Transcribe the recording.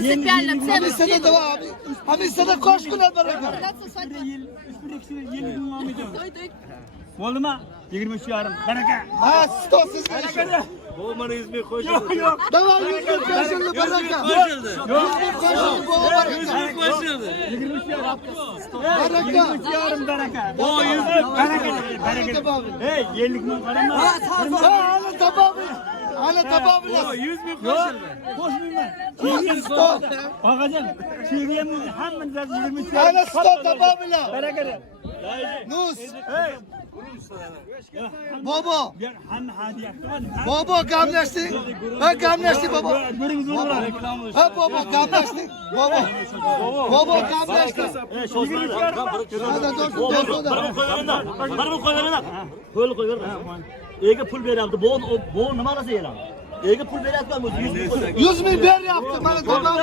Hamisa'da da var abi. Hamisa'da koş güne baraka. Oldu mu? 23 yarım. Baraka. Ha stosuz baraka. Boğmanı İzmir koşuldu. Yok. Tamam 100 bin koşuldu baraka. 100 bin koşuldu bu baraka. 23 yarım. Baraka. 23 yarım baraka. O 100 bin. Baraka. Hey, yerlik mi karama? Ha hala tamam. Hala tamam. O 100 bin Yok. koşuldu. Koşmayayım ben. Stop. Bakacağım. Çiğriyem hemen 23 Hala yarım. stop tamam. Baraka. Nus. Hey. Baba. Bir hem hadi yaptım. Baba gamleşti. Ha gamleşti baba. Görün zor var. Ha baba gamleşti. Baba. Baba gamleşti. Hadi dostum. Bana koy verin. Böyle koy verin. Ege pul verdi. Bu numarası yelan. Ege pul verdi. 100 bin ver yaptı. Bana tamam.